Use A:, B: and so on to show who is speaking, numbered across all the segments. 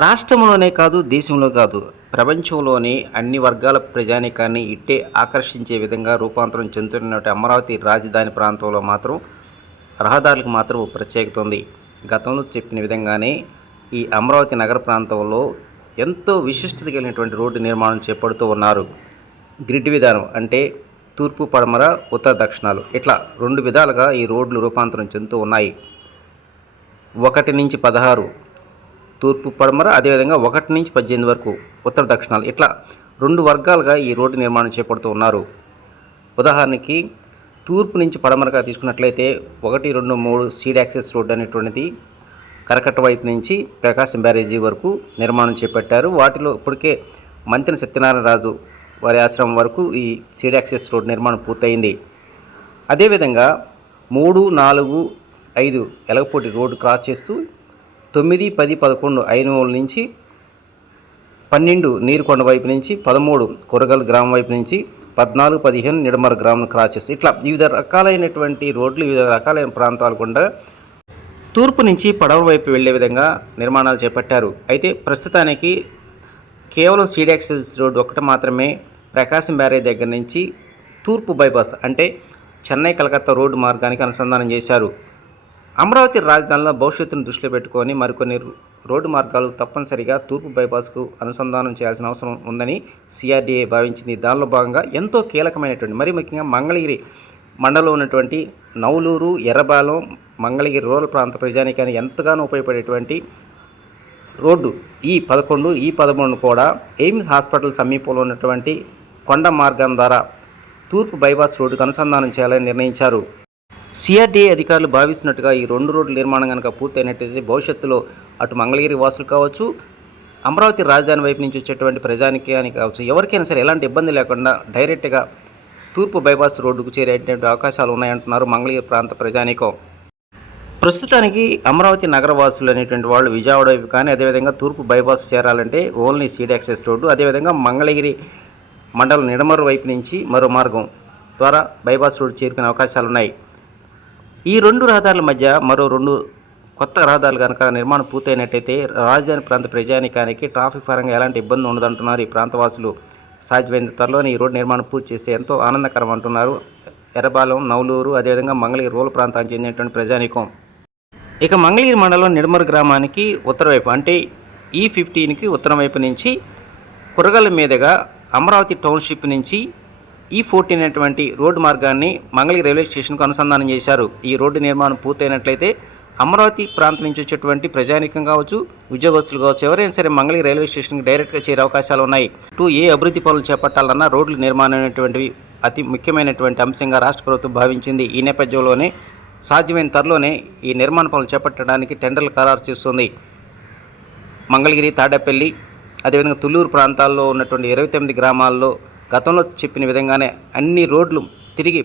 A: రాష్ట్రంలోనే కాదు దేశంలో కాదు ప్రపంచంలోని అన్ని వర్గాల ప్రజానీకాన్ని ఇట్టే ఆకర్షించే విధంగా రూపాంతరం చెందుతున్నటువంటి అమరావతి రాజధాని ప్రాంతంలో మాత్రం రహదారులకు మాత్రం ప్రత్యేకత ఉంది. గతంలో చెప్పిన విధంగానే ఈ అమరావతి నగర ప్రాంతంలో ఎంతో విశిష్టత కలిగినటువంటి రోడ్డు నిర్మాణం చేపడుతూ ఉన్నారు. గ్రిడ్ విధానం అంటే తూర్పు పడమర ఉత్తర దక్షిణాలు ఇట్లా రెండు విధాలుగా ఈ రోడ్లు రూపాంతరం చెందుతూ ఉన్నాయి. ఒకటి నుంచి పదహారు తూర్పు పడమర అదేవిధంగా ఒకటి నుంచి పద్దెనిమిది వరకు ఉత్తర దక్షిణాలు. ఇట్లా రెండు వర్గాలుగా ఈ రోడ్డు నిర్మాణం చేపడుతూ ఉన్నారు. ఉదాహరణకి తూర్పు నుంచి పడమరగా తీసుకున్నట్లయితే ఒకటి రెండు మూడు సీడ్ యాక్సెస్ రోడ్ అనేటువంటిది కరకట్ట వైపు నుంచి ప్రకాశం బ్యారేజీ వరకు నిర్మాణం చేపట్టారు. వాటిలో ఇప్పటికే మంత్రి సత్యనారాయణ రాజు వారి ఆశ్రమం వరకు ఈ సీడ్ యాక్సెస్ రోడ్ నిర్మాణం పూర్తయింది. అదేవిధంగా మూడు నాలుగు ఐదు ఎలగపూటి రోడ్డు క్రాస్ చేస్తూ తొమ్మిది పది పదకొండు ఐనూల నుంచి పన్నెండు నీరుకొండ వైపు నుంచి పదమూడు కొరగల్ గ్రామం వైపు నుంచి పద్నాలుగు పదిహేను నిడమర గ్రామం క్రాస్ చేస్తూ ఇట్లా వివిధ రకాలైనటువంటి రోడ్లు వివిధ రకాలైన ప్రాంతాలు గుండా తూర్పు నుంచి పడవ వైపు వెళ్ళే విధంగా నిర్మాణాలు చేపట్టారు. అయితే ప్రస్తుతానికి కేవలం సీడాక్సెస్ రోడ్డు రోడ్ ఒకటి మాత్రమే ప్రకాశం బ్యారేజ్ దగ్గర నుంచి తూర్పు బైపాస్ అంటే చెన్నై కలకత్తా రోడ్డు మార్గానికి అనుసంధానం చేశారు. అమరావతి రాజధానిలో భవిష్యత్తును దృష్టిలో పెట్టుకొని మరికొన్ని రోడ్డు మార్గాలు తప్పనిసరిగా తూర్పు బైపాస్కు అనుసంధానం చేయాల్సిన అవసరం ఉందని సిఆర్డీఏ భావించింది. దానిలో భాగంగా ఎంతో కీలకమైనటువంటి మరి ముఖ్యంగా మంగళగిరి మండలంలో ఉన్నటువంటి నవలూరు ఎర్రబాలెం మంగళగిరి రూరల్ ప్రాంత ప్రజానికాన్ని ఎంతగానో ఉపయోగపడేటువంటి రోడ్డు ఈ పదకొండు ఈ పదమూడును కూడా ఎయిమ్స్ హాస్పిటల్ సమీపంలో ఉన్నటువంటి కొండ మార్గం ద్వారా తూర్పు బైపాస్ రోడ్డుకు అనుసంధానం చేయాలని నిర్ణయించారు. సిఆర్డీఏ అధికారులు భావిస్తున్నట్టుగా ఈ రెండు రోడ్ల నిర్మాణం కనుక పూర్తయినట్టయితే భవిష్యత్తులో అటు మంగళగిరి వాసులు కావచ్చు అమరావతి రాజధాని వైపు నుంచి వచ్చేటువంటి ప్రజానికానికి కావచ్చు ఎవరికైనా సరే ఎలాంటి ఇబ్బంది లేకుండా డైరెక్ట్గా తూర్పు బైపాస్ రోడ్డుకు చేరేటువంటి అవకాశాలు ఉన్నాయంటున్నారు మంగళగిరి ప్రాంత ప్రజానికం. ప్రస్తుతానికి అమరావతి నగరవాసులు అనేటువంటి వాళ్ళు విజయవాడ వైపు కానీ అదేవిధంగా తూర్పు బైపాస్ చేరాలంటే ఓన్లీ సీడ్ యాక్సెస్ రోడ్డు అదేవిధంగా మంగళగిరి మండలం నిడమరు వైపు నుంచి మరో మార్గం ద్వారా బైపాస్ రోడ్డు చేరుకునే అవకాశాలు ఉన్నాయి ఈ రెండు రహదారుల మధ్య మరో రెండు కొత్త రహదారులు కనుక నిర్మాణం పూర్తయినట్టయితే రాజధాని ప్రాంత ప్రజానికానికి ట్రాఫిక్ పరంగా ఎలాంటి ఇబ్బంది ఉండదంటున్నారు ఈ ప్రాంతవాసులు. సాధ్యమైన త్వరలోనే ఈ రోడ్డు నిర్మాణం పూర్తి చేస్తే ఎంతో ఆనందకరం అంటున్నారు. ఎర్రబాలెం నవలూరు అదేవిధంగా మంగళగిరి రూరల్ ప్రాంతానికి చెందినటువంటి ప్రజానీకం. ఇక మంగళగిరి మండలం నిడమరు గ్రామానికి ఉత్తరవైపు అంటే e ఈ ఫిఫ్టీన్కి ఉత్తరం వైపు నుంచి కురగల మీదుగా అమరావతి టౌన్షిప్ నుంచి ఈ ఫోర్టీన్ అనేటువంటి రోడ్డు మార్గాన్ని మంగళగిరి రైల్వే స్టేషన్కు అనుసంధానం చేశారు. ఈ రోడ్డు నిర్మాణం పూర్తయినట్లయితే అమరావతి ప్రాంతం నుంచి వచ్చేటువంటి ప్రజానికం కావచ్చు ఉద్యోగస్తులు కావచ్చు ఎవరైనా సరే మంగళగిరి రైల్వే స్టేషన్కి డైరెక్ట్గా చేరే అవకాశాలు ఉన్నాయి. టూ ఏ అభివృద్ధి పనులు చేపట్టాలన్నా రోడ్లు నిర్మాణం అనేటువంటివి అతి ముఖ్యమైనటువంటి అంశంగా రాష్ట్ర ప్రభుత్వం భావించింది. ఈ నేపథ్యంలోనే సాధ్యమైన త్వరలోనే ఈ నిర్మాణ పనులు చేపట్టడానికి టెండర్లు ఖరారు చేస్తుంది. మంగళగిరి తాడేపల్లి అదేవిధంగా తుళ్ళూరు ప్రాంతాల్లో ఉన్నటువంటి ఇరవై తొమ్మిది గ్రామాల్లో గతంలో చెప్పిన విధంగానే అన్ని రోడ్లు తిరిగి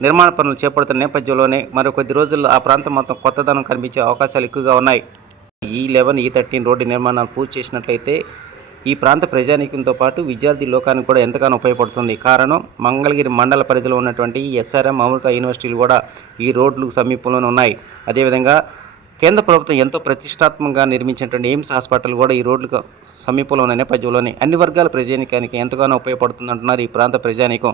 A: నిర్మాణ పనులు చేపడుతున్న నేపథ్యంలోనే మరో కొద్ది రోజుల్లో ఆ ప్రాంతం మొత్తం కొత్తదనం కనిపించే అవకాశాలు ఎక్కువగా ఉన్నాయి. ఈ లెవెన్ ఈ థర్టీన్ రోడ్డు నిర్మాణాలు పూర్తి చేసినట్లయితే ఈ ప్రాంత ప్రజానీకంతో పాటు విద్యార్థి లోకానికి కూడా ఎంతగానో ఉపయోగపడుతుంది. కారణం మంగళగిరి మండల పరిధిలో ఉన్నటువంటి ఎస్ఆర్ఎం అమృత యూనివర్సిటీలు కూడా ఈ రోడ్లు సమీపంలోనే ఉన్నాయి. అదేవిధంగా కేంద్ర ప్రభుత్వం ఎంతో ప్రతిష్టాత్మకంగా నిర్మించినటువంటి ఎయిమ్స్ హాస్పిటల్ కూడా ఈ రోడ్లకు సమీపంలోనే నేపథ్యంలోనే అన్ని వర్గాల ప్రజానికానికి ఎంతగానో ఉపయోగపడుతుందంటున్నారు ఈ ప్రాంత ప్రజానీకం.